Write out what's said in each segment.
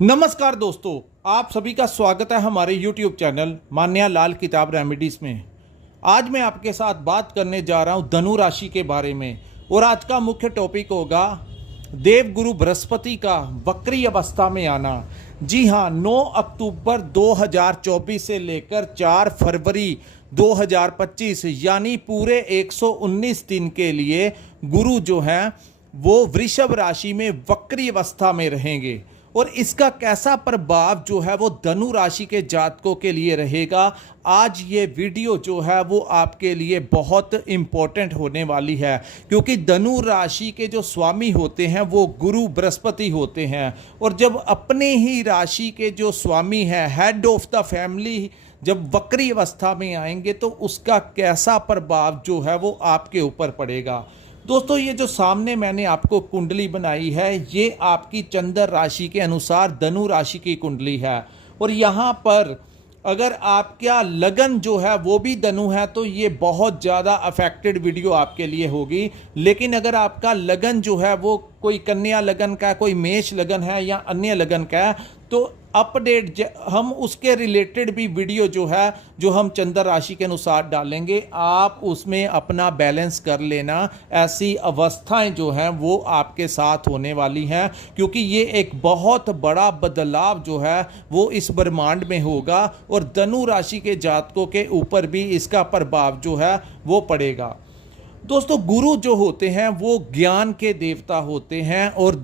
नमस्कार दोस्तों, आप सभी का स्वागत है हमारे YouTube चैनल मान्या लाल किताब रेमेडीज में। आज मैं आपके साथ बात करने जा रहा हूं धनु राशि के बारे में और आज का मुख्य टॉपिक होगा देवगुरु बृहस्पति का वक्री अवस्था में आना। जी हां, 9 अक्टूबर 2024 से लेकर 4 फरवरी 2025 यानी पूरे 119 दिन के लिए गुरु जो हैं वो वृषभ राशि में वक्री अवस्था में रहेंगे और इसका कैसा प्रभाव जो है वो धनु राशि के जातकों के लिए रहेगा। आज ये वीडियो जो है वो आपके लिए बहुत इम्पोर्टेंट होने वाली है, क्योंकि धनु राशि के जो स्वामी होते हैं वो गुरु बृहस्पति होते हैं और जब अपने ही राशि के जो स्वामी हैं, हेड ऑफ द फैमिली, जब वक्री अवस्था में आएंगे तो उसका कैसा प्रभाव जो है वो आपके ऊपर पड़ेगा। दोस्तों, ये जो सामने मैंने आपको कुंडली बनाई है ये आपकी चंद्र राशि के अनुसार धनु राशि की कुंडली है और यहाँ पर अगर आपका लगन जो है वो भी धनु है तो ये बहुत ज़्यादा अफेक्टेड वीडियो आपके लिए होगी। लेकिन अगर आपका लगन जो है वो कोई कन्या लगन का, कोई मेष लगन है या अन्य लगन का है तो अपडेट हम उसके रिलेटेड भी वीडियो जो है जो हम चंद्र राशि के अनुसार डालेंगे, आप उसमें अपना बैलेंस कर लेना। ऐसी अवस्थाएं जो हैं वो आपके साथ होने वाली हैं, क्योंकि ये एक बहुत बड़ा बदलाव जो है वो इस ब्रह्मांड में होगा और धनु राशि के जातकों के ऊपर भी इसका प्रभाव जो है वो पड़ेगा। दोस्तों, गुरु जो होते हैं वो ज्ञान के देवता होते हैं और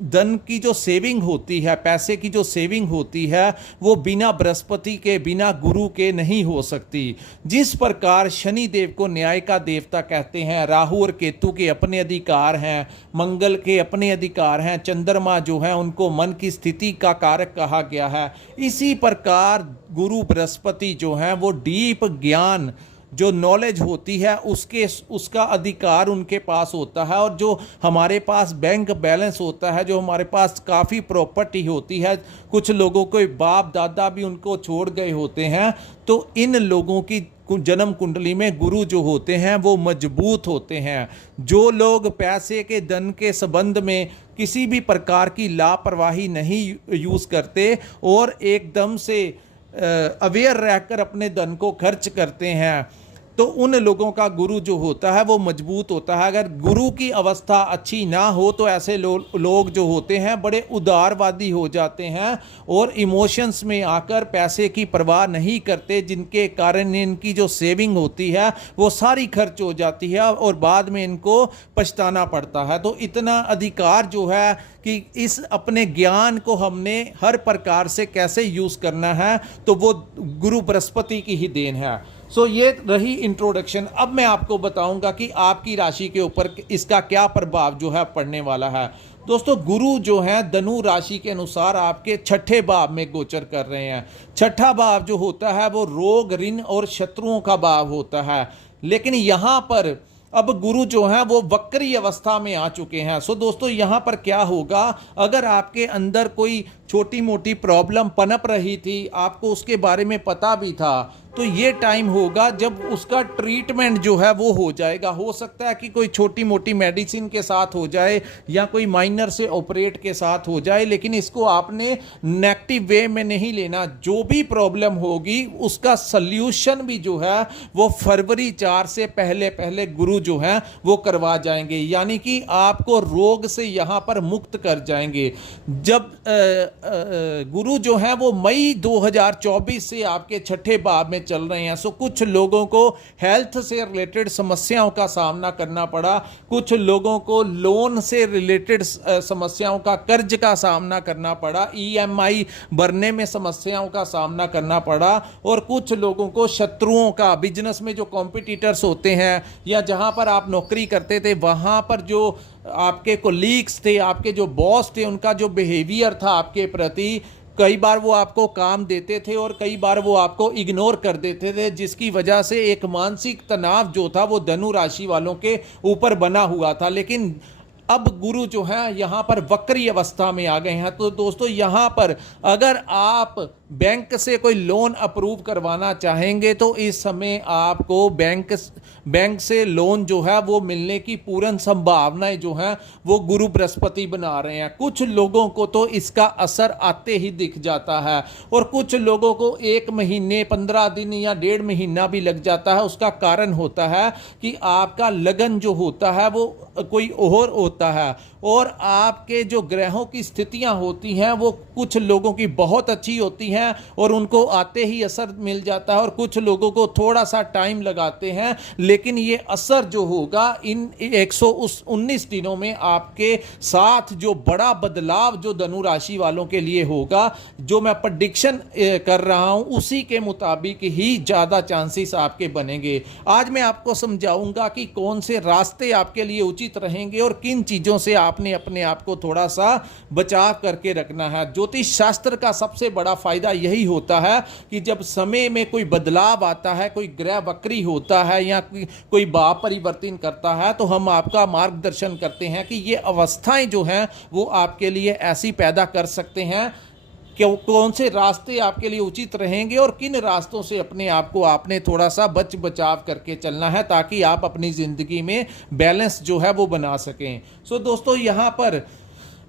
धन की जो सेविंग होती है, पैसे की जो सेविंग होती है वो बिना बृहस्पति के, बिना गुरु के नहीं हो सकती। जिस प्रकार शनि देव को न्याय का देवता कहते हैं, राहु और केतु के अपने अधिकार हैं, मंगल के अपने अधिकार हैं, चंद्रमा जो है उनको मन की स्थिति का कारक कहा गया है, इसी प्रकार गुरु बृहस्पति जो हैं वो डीप ज्ञान जो नॉलेज होती है उसका अधिकार उनके पास होता है। और जो हमारे पास बैंक बैलेंस होता है, जो हमारे पास काफ़ी प्रॉपर्टी होती है, कुछ लोगों को बाप दादा भी उनको छोड़ गए होते हैं, तो इन लोगों की जन्म कुंडली में गुरु जो होते हैं वो मजबूत होते हैं। जो लोग पैसे के धन के संबंध में किसी भी प्रकार की लापरवाही नहीं यूज़ करते और एकदम से अवेयर रहकर अपने धन को खर्च करते हैं, तो उन लोगों का गुरु जो होता है वो मजबूत होता है। अगर गुरु की अवस्था अच्छी ना हो तो ऐसे लोग जो होते हैं बड़े उदारवादी हो जाते हैं और इमोशंस में आकर पैसे की परवाह नहीं करते, जिनके कारण इनकी जो सेविंग होती है वो सारी खर्च हो जाती है और बाद में इनको पछताना पड़ता है। तो इतना अधिकार जो है कि इस अपने ज्ञान को हमने हर प्रकार से कैसे यूज़ करना है तो वो गुरु बृहस्पति की ही देन है। सो ये रही इंट्रोडक्शन। अब मैं आपको बताऊंगा कि आपकी राशि के ऊपर इसका क्या प्रभाव जो है पड़ने वाला है। दोस्तों, गुरु जो है धनु राशि के अनुसार आपके छठे भाव में गोचर कर रहे हैं। छठा भाव जो होता है वो रोग, ऋण और शत्रुओं का भाव होता है, लेकिन यहाँ पर अब गुरु जो हैं वो वक्री अवस्था में आ चुके हैं। सो दोस्तों, यहाँ पर क्या होगा, अगर आपके अंदर कोई छोटी मोटी प्रॉब्लम पनप रही थी, आपको उसके बारे में पता भी था, तो ये टाइम होगा जब उसका ट्रीटमेंट जो है वो हो जाएगा। हो सकता है कि कोई छोटी मोटी मेडिसिन के साथ हो जाए या कोई माइनर से ऑपरेट के साथ हो जाए, लेकिन इसको आपने नेगेटिव वे में नहीं लेना। जो भी प्रॉब्लम होगी उसका सल्यूशन भी जो है वो फरवरी 4 से पहले पहले गुरु जो है वो करवा जाएंगे, यानी कि आपको रोग से यहाँ पर मुक्त कर जाएंगे। जब गुरु जो है वो मई 2024 से आपके छठे भाव में चल रहे हैं, सो कुछ लोगों को हेल्थ से रिलेटेड समस्याओं का सामना करना पड़ा, कुछ लोगों को लोन से रिलेटेड समस्याओं का, कर्ज का सामना करना पड़ा, ईएमआई भरने में समस्याओं का सामना करना पड़ा, और कुछ लोगों को शत्रुओं का, बिजनेस में जो कॉम्पिटिटर्स होते हैं या जहां पर आप नौकरी करते थे वहां पर जो आपके कोलीग्स थे, आपके जो बॉस थे, उनका जो बिहेवियर था आपके प्रति, कई बार वो आपको काम देते थे और कई बार वो आपको इग्नोर कर देते थे, जिसकी वजह से एक मानसिक तनाव जो था वो धनु राशि वालों के ऊपर बना हुआ था। लेकिन अब गुरु जो है यहाँ पर वक्री अवस्था में आ गए हैं। तो दोस्तों, यहाँ पर अगर आप बैंक से कोई लोन अप्रूव करवाना चाहेंगे तो इस समय आपको बैंक से लोन जो है वो मिलने की पूर्ण संभावनाएं जो है वो गुरु बृहस्पति बना रहे हैं। कुछ लोगों को तो इसका असर आते ही दिख जाता है और कुछ लोगों को 1 महीने 15 दिन या 1.5 महीना भी लग जाता है। उसका कारण होता है कि आपका लगन जो होता है वो कोई और होता है और आपके जो ग्रहों की स्थितियां होती हैं वो कुछ लोगों की बहुत अच्छी होती हैं और उनको आते ही असर मिल जाता है और कुछ लोगों को थोड़ा सा टाइम लगाते हैं। लेकिन ये असर जो होगा इन 119 दिनों में आपके साथ जो बड़ा बदलाव जो धनु राशि वालों के लिए होगा, जो मैं प्रेडिक्शन कर रहा हूं उसी के मुताबिक ही ज्यादा चांसेस आपके बनेंगे। आज मैं आपको समझाऊंगा कि कौन से रास्ते आपके लिए उचित रहेंगे और किन चीजों से आपने अपने आप को थोड़ा सा बचाव करके रखना है। ज्योतिष शास्त्र का सबसे बड़ा फायदा यही होता है कि जब समय में कोई बदलाव आता है, कोई ग्रह वक्री होता है या कोई भाव परिवर्तन करता है तो हम आपका मार्गदर्शन करते हैं कि ये अवस्थाएं जो हैं वो आपके लिए ऐसी पैदा कर सकते हैं कि कौन से रास्ते आपके लिए उचित रहेंगे और किन रास्तों से अपने आप को आपने थोड़ा सा बचाव करके चलना है ताकि आप अपनी ज़िंदगी में बैलेंस जो है वो बना सकें। सो दोस्तों, यहाँ पर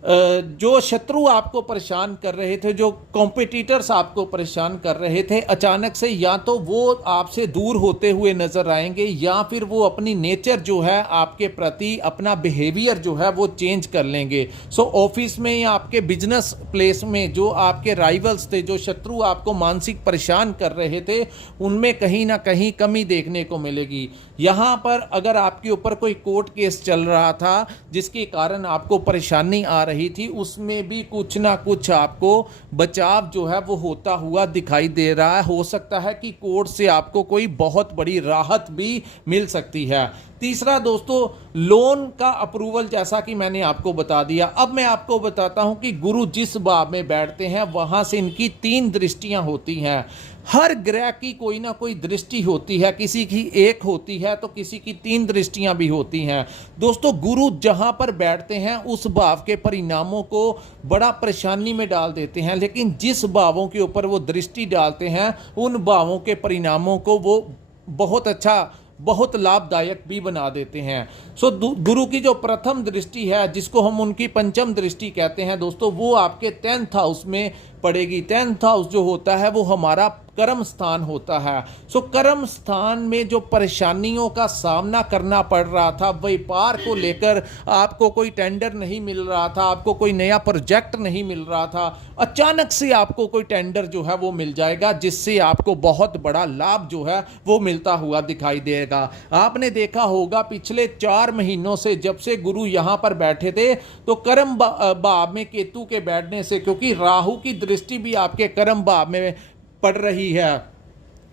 जो शत्रु आपको परेशान कर रहे थे, जो कॉम्पिटिटर्स आपको परेशान कर रहे थे, अचानक से या तो वो आपसे दूर होते हुए नजर आएंगे या फिर वो अपनी नेचर जो है आपके प्रति अपना बिहेवियर जो है वो चेंज कर लेंगे। सो ऑफिस में या आपके बिजनेस प्लेस में जो आपके राइवल्स थे, जो शत्रु आपको मानसिक परेशान कर रहे थे, उनमें कहीं ना कहीं कमी देखने को मिलेगी। यहाँ पर अगर आपके ऊपर कोई कोर्ट केस चल रहा था जिसके कारण आपको परेशानी आ रही थी, उसमें भी कुछ ना कुछ आपको बचाव जो है वो होता हुआ दिखाई दे रहा है। हो सकता है कि कोर्ट से आपको कोई बहुत बड़ी राहत भी मिल सकती है। तीसरा दोस्तों, लोन का अप्रूवल, जैसा कि मैंने आपको बता दिया। अब मैं आपको बताता हूं कि गुरु जिस भाव में बैठते हैं वहां से इनकी 3 दृष्टियां होती हैं। हर ग्रह की कोई ना कोई दृष्टि होती है, किसी की 1 होती है तो किसी की 3 दृष्टियां भी होती हैं। दोस्तों, गुरु जहां पर बैठते हैं उस भाव के परिणामों को बड़ा परेशानी में डाल देते हैं, लेकिन जिस भावों के ऊपर वो दृष्टि डालते हैं उन भावों के परिणामों को वो बहुत अच्छा, बहुत लाभदायक भी बना देते हैं। सो गुरु की जो प्रथम दृष्टि है, जिसको हम उनकी पंचम दृष्टि कहते हैं दोस्तों, वो आपके 10th हाउस में पड़ेगी। 10th हाउस जो होता है वो हमारा कर्म स्थान होता है। सो कर्म स्थान में जो परेशानियों का सामना करना पड़ रहा था, व्यापार को लेकर आपको कोई टेंडर नहीं मिल रहा था, आपको कोई नया प्रोजेक्ट नहीं मिल रहा था, अचानक से आपको कोई टेंडर जो है वो मिल जाएगा जिससे आपको बहुत बड़ा लाभ जो है वो मिलता हुआ दिखाई देगा। आपने देखा होगा पिछले 4 महीनों से जब से गुरु यहां पर बैठे थे तो कर्म भाव में केतु के बैठने से, क्योंकि राहु की दृष्टि भी आपके कर्म भाव में पड़ रही है,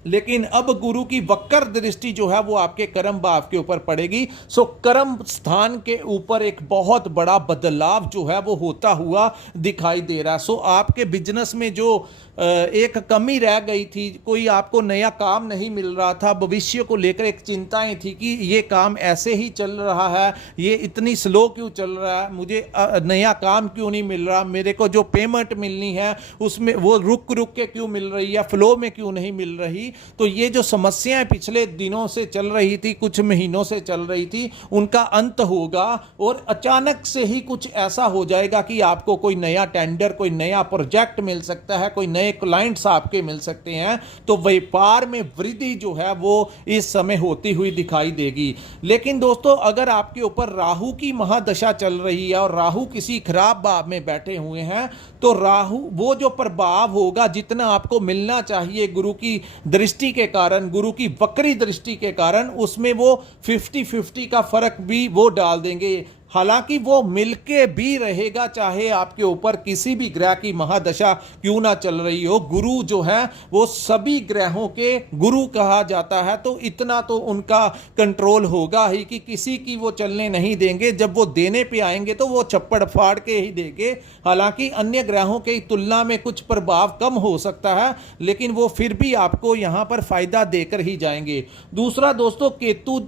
लेकिन अब गुरु की वक्र दृष्टि जो है वो आपके कर्म भाव के ऊपर पड़ेगी। सो कर्म स्थान के ऊपर एक बहुत बड़ा बदलाव जो है वो होता हुआ दिखाई दे रहा है। सो आपके बिजनेस में जो एक कमी रह गई थी, कोई आपको नया काम नहीं मिल रहा था, भविष्य को लेकर एक चिंताएं थी कि ये काम ऐसे ही चल रहा है, ये इतनी स्लो क्यों चल रहा है, मुझे नया काम क्यों नहीं मिल रहा, मेरे को जो पेमेंट मिलनी है उसमें वो रुक रुक के क्यों मिल रही है, फ्लो में क्यों नहीं मिल रही। तो ये जो समस्याएं पिछले दिनों से चल रही थी, कुछ महीनों से चल रही थी, उनका अंत होगा और अचानक से ही कुछ ऐसा हो जाएगा कि आपको कोई नया टेंडर, कोई नया प्रोजेक्ट मिल सकता है, कोई नए क्लाइंट्स आपके मिल सकते हैं। तो व्यापार में वृद्धि जो है वो इस समय होती हुई दिखाई देगी। लेकिन दोस्तों, अगर आपके ऊपर राहु की महादशा चल रही है और राहु किसी खराब भाव में बैठे हुए हैं तो राहु वो जो प्रभाव होगा, जितना आपको मिलना चाहिए गुरु की दृष्टि के कारण, गुरु की वक्री दृष्टि के कारण, उसमें वो 50-50 का फर्क भी वो डाल देंगे। हालांकि वो मिलके भी रहेगा, चाहे आपके ऊपर किसी भी ग्रह की महादशा क्यों ना चल रही हो। गुरु जो है वो सभी ग्रहों के गुरु कहा जाता है, तो इतना तो उनका कंट्रोल होगा ही कि किसी की वो चलने नहीं देंगे। जब वो देने पे आएंगे तो वो चप्पड़ फाड़ के ही देंगे। हालांकि अन्य ग्रहों की तुलना में कुछ प्रभाव कम हो सकता है, लेकिन वो फिर भी आपको यहां पर फायदा देकर ही जाएंगे। दूसरा दोस्तों, केतु,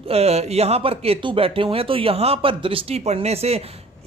यहां पर केतु बैठे हुए हैं तो यहां पर दृष्टि पड़ने से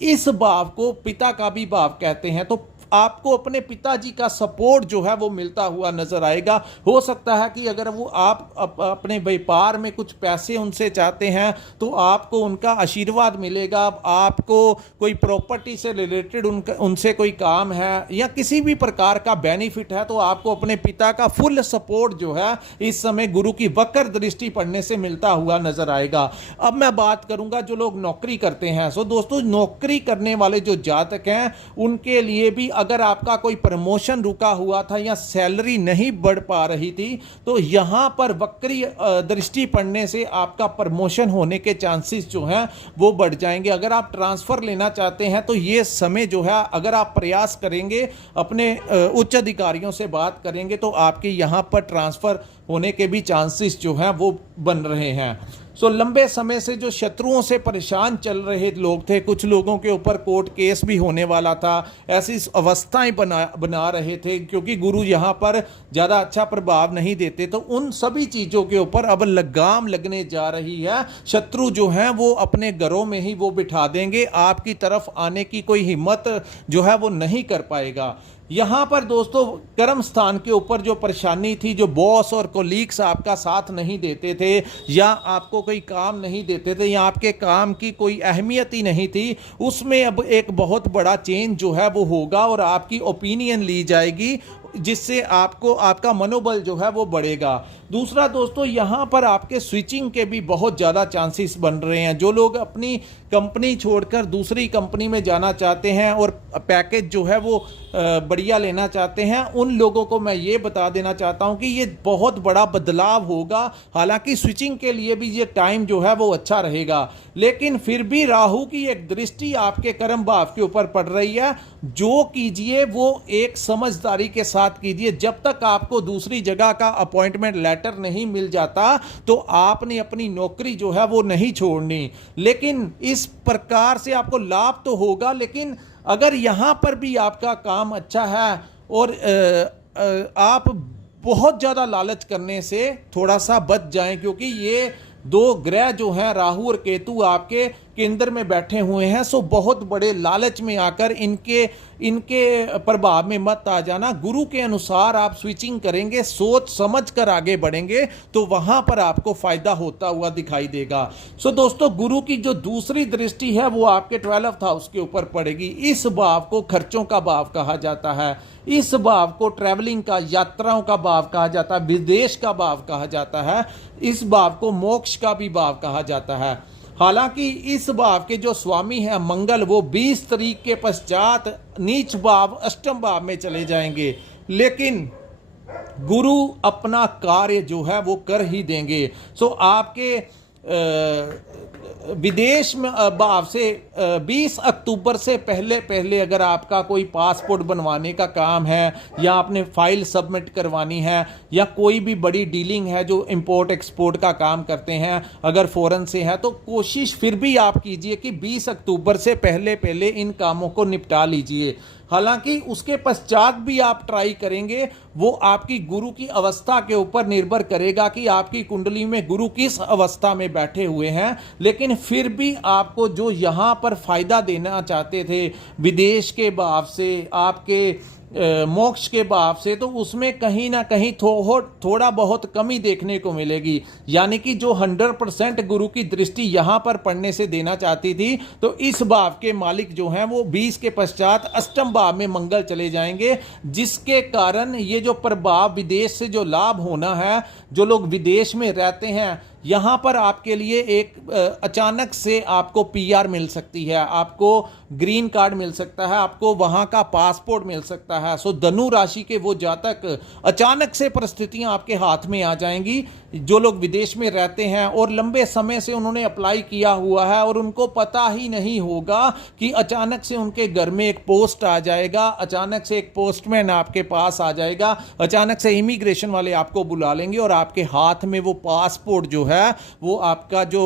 इस भाव को पिता का भी भाव कहते हैं। तो आपको अपने पिताजी का सपोर्ट जो है वो मिलता हुआ नजर आएगा। हो सकता है कि अगर वो आप अपने व्यापार में कुछ पैसे उनसे चाहते हैं तो आपको उनका आशीर्वाद मिलेगा। आपको कोई प्रॉपर्टी से रिलेटेड उनसे कोई काम है या किसी भी प्रकार का बेनिफिट है तो आपको अपने पिता का फुल सपोर्ट जो है इस समय गुरु की वक्र दृष्टि पड़ने से मिलता हुआ नजर आएगा। अब मैं बात करूंगा जो लोग नौकरी करते हैं। सो दोस्तों, नौकरी करने वाले जो जातक हैं उनके लिए भी अगर आपका कोई प्रमोशन रुका हुआ था या सैलरी नहीं बढ़ पा रही थी तो यहां पर वक्री दृष्टि पड़ने से आपका प्रमोशन होने के चांसेस जो हैं वो बढ़ जाएंगे। अगर आप ट्रांसफर लेना चाहते हैं तो ये समय जो है अगर आप प्रयास करेंगे, अपने उच्च अधिकारियों से बात करेंगे तो आपके यहां पर ट्रांसफर होने के भी चांसेस जो हैं वो बन रहे हैं। सो लंबे समय से जो शत्रुओं से परेशान चल रहे लोग थे, कुछ लोगों के ऊपर कोर्ट केस भी होने वाला था, ऐसी अवस्थाएं बना रहे थे क्योंकि गुरु यहाँ पर ज़्यादा अच्छा प्रभाव नहीं देते, तो उन सभी चीज़ों के ऊपर अब लगाम लगने जा रही है। शत्रु जो हैं वो अपने घरों में ही वो बिठा देंगे, आपकी तरफ आने की कोई हिम्मत जो है वो नहीं कर पाएगा। यहाँ पर दोस्तों कर्म स्थान के ऊपर जो परेशानी थी, जो बॉस और कोलीग्स आपका साथ नहीं देते थे या आपको कोई काम नहीं देते थे या आपके काम की कोई अहमियत ही नहीं थी, उसमें अब एक बहुत बड़ा चेंज जो है वो होगा और आपकी ओपिनियन ली जाएगी जिससे आपको आपका मनोबल जो है वो बढ़ेगा। दूसरा दोस्तों, यहाँ पर आपके स्विचिंग के भी बहुत ज़्यादा चांसेस बन रहे हैं। जो लोग अपनी कंपनी छोड़कर दूसरी कंपनी में जाना चाहते हैं और पैकेज जो है वो बढ़िया लेना चाहते हैं, उन लोगों को मैं ये बता देना चाहता हूँ कि ये बहुत बड़ा बदलाव होगा। हालांकि स्विचिंग के लिए भी ये टाइम जो है वो अच्छा रहेगा, लेकिन फिर भी राहु की एक दृष्टि आपके कर्म भाव के ऊपर पड़ रही है। जो कीजिए वो एक समझदारी के साथ कीजिए। जब तक आपको दूसरी जगह का अपॉइंटमेंट लेटर नहीं मिल जाता तो आपने अपनी नौकरी जो है वो नहीं छोड़नी। लेकिन इस प्रकार से आपको लाभ तो होगा, लेकिन अगर यहां पर भी आपका काम अच्छा है और आप बहुत ज़्यादा लालच करने से थोड़ा सा बच जाएं, क्योंकि ये दो ग्रह जो हैं राहु और केतु आपके केंद्र में बैठे हुए हैं। सो बहुत बड़े लालच में आकर इनके प्रभाव में मत आ जाना। गुरु के अनुसार आप स्विचिंग करेंगे, सोच समझ कर आगे बढ़ेंगे तो वहां पर आपको फायदा होता हुआ दिखाई देगा। सो दोस्तों, गुरु की जो दूसरी दृष्टि है वो आपके 12th हाउस के ऊपर पड़ेगी। इस भाव को खर्चों का भाव कहा जाता है, इस भाव को ट्रैवलिंग का, यात्राओं का भाव कहा जाता है, विदेश का भाव कहा जाता है, इस भाव को मोक्ष का भी भाव कहा जाता है। हालांकि इस भाव के जो स्वामी हैं मंगल, वो 20 तारीख के पश्चात नीच भाव अष्टम भाव में चले जाएंगे, लेकिन गुरु अपना कार्य जो है वो कर ही देंगे। सो आपके विदेश में भाव से 20 अक्टूबर से पहले अगर आपका कोई पासपोर्ट बनवाने का काम है या आपने फाइल सबमिट करवानी है या कोई भी बड़ी डीलिंग है, जो इंपोर्ट एक्सपोर्ट का काम करते हैं, अगर फॉरेन से है, तो कोशिश फिर भी आप कीजिए कि 20 अक्टूबर से पहले इन कामों को निपटा लीजिए। हालांकि उसके पश्चात भी आप ट्राई करेंगे, वो आपकी गुरु की अवस्था के ऊपर निर्भर करेगा कि आपकी कुंडली में गुरु किस अवस्था में बैठे हुए हैं। लेकिन फिर भी आपको जो यहाँ पर फायदा देना चाहते थे विदेश के भाव से, आपके मोक्ष के भाव से, तो उसमें कहीं ना कहीं थोड़ा बहुत कमी देखने को मिलेगी। यानी कि जो 100% गुरु की दृष्टि यहां पर पड़ने से देना चाहती थी, तो इस भाव के मालिक जो हैं वो 20 के पश्चात अष्टम भाव में मंगल चले जाएंगे, जिसके कारण ये जो प्रभाव विदेश से जो लाभ होना है, जो लोग विदेश में रहते हैं, यहाँ पर आपके लिए एक अचानक से आपको पीआर मिल सकती है, आपको ग्रीन कार्ड मिल सकता है, आपको वहाँ का पासपोर्ट मिल सकता है। सो धनु राशि के वो जातक अचानक से परिस्थितियाँ आपके हाथ में आ जाएंगी। जो लोग विदेश में रहते हैं और लंबे समय से उन्होंने अप्लाई किया हुआ है और उनको पता ही नहीं होगा कि अचानक से उनके घर में एक पोस्ट आ जाएगा, अचानक से एक पोस्टमैन आपके पास आ जाएगा, अचानक से इमिग्रेशन वाले आपको बुला लेंगे और आपके हाथ में वो पासपोर्ट जो है वो आपका जो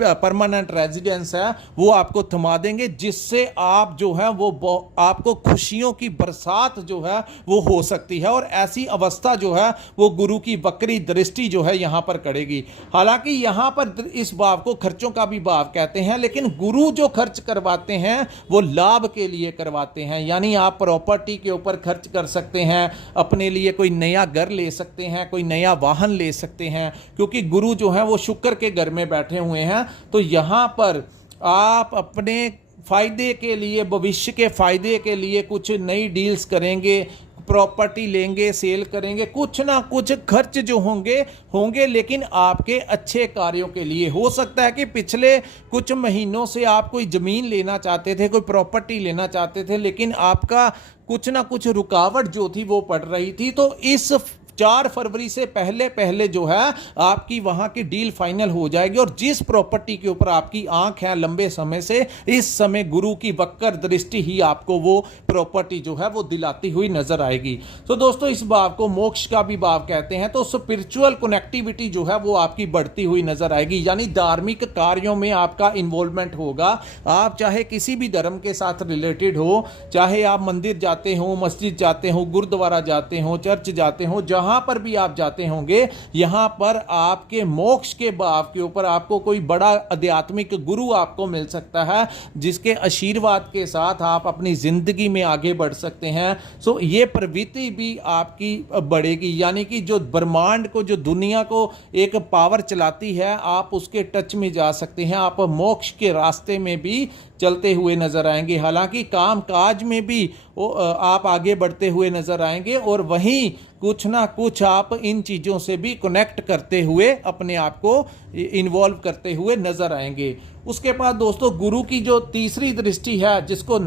परमानेंट रेजिडेंस है वो आपको थमा देंगे, जिससे आप जो है वो आपको खुशियों की बरसात जो है वो हो सकती है। और ऐसी अवस्था जो है वो गुरु की वक्री दृष्टि जो है यहां पर करेगी। हालांकि यहां पर इस भाव को खर्चों का भी भाव कहते हैं, लेकिन गुरु जो खर्च करवाते हैं वो लाभ के लिए करवाते हैं। यानी आप प्रॉपर्टी के ऊपर खर्च कर सकते हैं, अपने लिए कोई नया घर ले सकते हैं, कोई नया वाहन ले सकते हैं, क्योंकि गुरु जो है वो शुक्र के घर में बैठे हुए हैं। तो यहां पर आप अपने फायदे के लिए, भविष्य के फायदे के लिए कुछ नई डील्स करेंगे, प्रॉपर्टी लेंगे, सेल करेंगे, कुछ ना कुछ खर्च जो होंगे लेकिन आपके अच्छे कार्यों के लिए। हो सकता है कि पिछले कुछ महीनों से आप कोई ज़मीन लेना चाहते थे, कोई प्रॉपर्टी लेना चाहते थे, लेकिन आपका कुछ ना कुछ रुकावट जो थी वो पड़ रही थी। तो इस 4 फरवरी से पहले पहले जो है आपकी वहां की डील फाइनल हो जाएगी। और जिस प्रॉपर्टी के ऊपर आपकी आंख है लंबे समय से, इस समय गुरु की वक्र दृष्टि ही आपको वो प्रॉपर्टी जो है वो दिलाती हुई नजर आएगी। तो दोस्तों इस भाव को मोक्ष का भी भाव कहते हैं। तो स्पिरिचुअल कनेक्टिविटी जो है वो आपकी बढ़ती हुई नजर आएगी, यानी धार्मिक कार्यों में आपका इन्वॉल्वमेंट होगा। आप चाहे किसी भी धर्म के साथ रिलेटेड हो, चाहे आप मंदिर जाते हो, मस्जिद जाते हो, गुरुद्वारा जाते हो, चर्च जाते हो, जहां पर भी आप जाते होंगे, यहां पर आपके मोक्ष के भाव के ऊपर आपको कोई बड़ा आध्यात्मिक गुरु आपको मिल सकता है, जिसके आशीर्वाद के साथ आप अपनी जिंदगी में आगे बढ़ सकते हैं। सो ये प्रवृत्ति भी आपकी बढ़ेगी, यानी कि जो ब्रह्मांड को, जो दुनिया को एक पावर चलाती है, आप उसके टच में जा सकते हैं। आप मोक्ष के रास्ते में भी चलते हुए नजर आएंगे। हालांकि काम काज में भी आप आगे बढ़ते हुए नजर आएंगे, और वहीं कुछ ना कुछ आप इन चीज़ों से भी कनेक्ट करते हुए अपने आप को इन्वॉल्व करते हुए नजर आएंगे। उसके बाद दोस्तों गुरु की जो तीसरी दृष्टि है, जिसको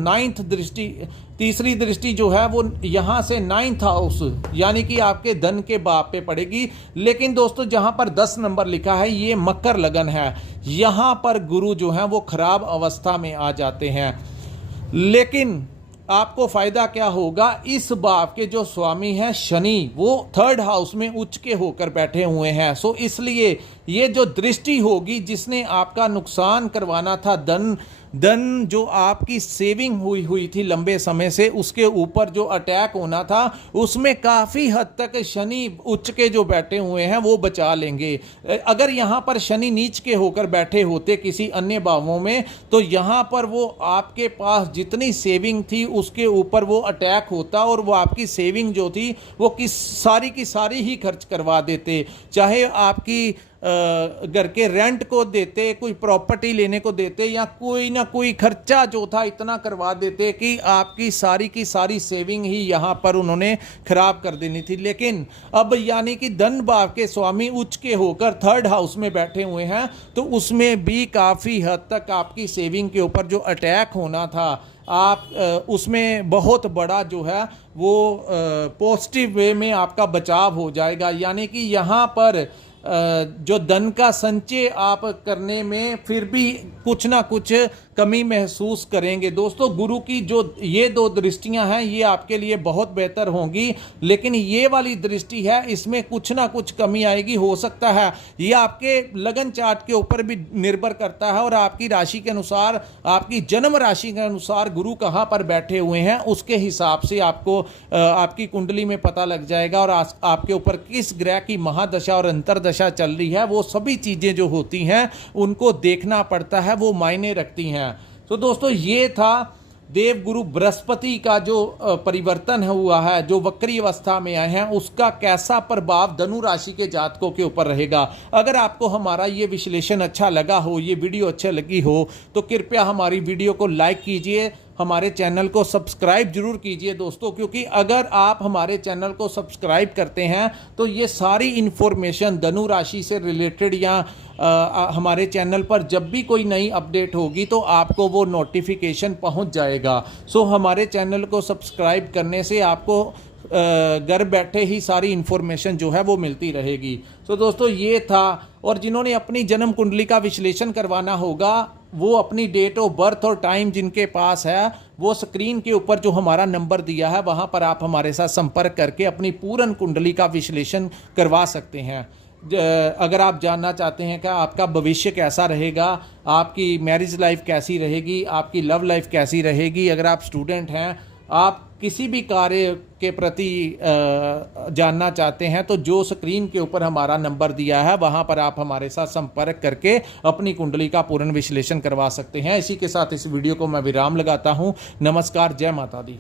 तीसरी दृष्टि जो है वो यहां से 9th हाउस यानी कि आपके धन के भाव पे पड़ेगी। लेकिन दोस्तों जहां पर 10 नंबर लिखा है ये मकर लगन है, यहां पर गुरु जो है वो खराब अवस्था में आ जाते हैं। लेकिन आपको फायदा क्या होगा, इस भाव के जो स्वामी हैं शनि, वो 3rd हाउस में उच्च के होकर बैठे हुए हैं। सो इसलिए ये जो दृष्टि होगी, जिसने आपका नुकसान करवाना था, धन जो आपकी सेविंग हुई थी लंबे समय से, उसके ऊपर जो अटैक होना था, उसमें काफ़ी हद तक शनि उच्च के जो बैठे हुए हैं वो बचा लेंगे। अगर यहाँ पर शनि नीच के होकर बैठे होते किसी अन्य भावों में, तो यहाँ पर वो आपके पास जितनी सेविंग थी उसके ऊपर वो अटैक होता, और वो आपकी सेविंग जो थी वो सारी की सारी ही खर्च करवा देते। चाहे आपकी घर के रेंट को देते, कोई प्रॉपर्टी लेने को देते, या कोई ना कोई खर्चा जो था इतना करवा देते कि आपकी सारी की सारी सेविंग ही यहाँ पर उन्होंने खराब कर देनी थी। लेकिन अब यानी कि धन भाव के स्वामी उच्च के होकर 3rd हाउस में बैठे हुए हैं, तो उसमें भी काफ़ी हद तक आपकी सेविंग के ऊपर जो अटैक होना था, आप उसमें बहुत बड़ा जो है वो पॉजिटिव वे में आपका बचाव हो जाएगा। यानी कि यहाँ पर जो धन का संचय आप करने में फिर भी कुछ ना कुछ कमी महसूस करेंगे। दोस्तों गुरु की जो ये 2 दृष्टियां हैं ये आपके लिए बहुत बेहतर होंगी, लेकिन ये वाली दृष्टि है इसमें कुछ ना कुछ कमी आएगी। हो सकता है ये आपके लगन चार्ट के ऊपर भी निर्भर करता है, और आपकी राशि के अनुसार, आपकी जन्म राशि के अनुसार गुरु कहाँ पर बैठे हुए हैं उसके हिसाब से आपको आपकी कुंडली में पता लग जाएगा, और आपके ऊपर किस ग्रह की महादशा और अंतरदशा चल रही है, वो सभी चीज़ें जो होती हैं उनको देखना पड़ता है, वो मायने रखती हैं। तो दोस्तों ये था देवगुरु बृहस्पति का जो परिवर्तन हुआ है, जो वक्री अवस्था में आए हैं, उसका कैसा प्रभाव धनु राशि के जातकों के ऊपर रहेगा। अगर आपको हमारा ये विश्लेषण अच्छा लगा हो, ये वीडियो अच्छी लगी हो, तो कृपया हमारी वीडियो को लाइक कीजिए, हमारे चैनल को सब्सक्राइब जरूर कीजिए दोस्तों, क्योंकि अगर आप हमारे चैनल को सब्सक्राइब करते हैं तो ये सारी इन्फॉर्मेशन धनु राशि से रिलेटेड या हमारे चैनल पर जब भी कोई नई अपडेट होगी तो आपको वो नोटिफिकेशन पहुंच जाएगा। सो हमारे चैनल को सब्सक्राइब करने से आपको घर बैठे ही सारी इन्फॉर्मेशन जो है वो मिलती रहेगी। तो दोस्तों ये था, और जिन्होंने अपनी जन्म कुंडली का विश्लेषण करवाना होगा वो अपनी डेट ऑफ बर्थ और टाइम जिनके पास है, वो स्क्रीन के ऊपर जो हमारा नंबर दिया है वहाँ पर आप हमारे साथ संपर्क करके अपनी पूर्ण कुंडली का विश्लेषण करवा सकते हैं। अगर आप जानना चाहते हैं कि आपका भविष्य कैसा रहेगा, आपकी मैरिज लाइफ कैसी रहेगी, आपकी लव लाइफ कैसी रहेगी, अगर आप स्टूडेंट हैं, आप किसी भी कार्य के प्रति जानना चाहते हैं, तो जो स्क्रीन के ऊपर हमारा नंबर दिया है वहां पर आप हमारे साथ संपर्क करके अपनी कुंडली का पूर्ण विश्लेषण करवा सकते हैं। इसी के साथ इस वीडियो को मैं विराम लगाता हूं। नमस्कार, जय माता दी।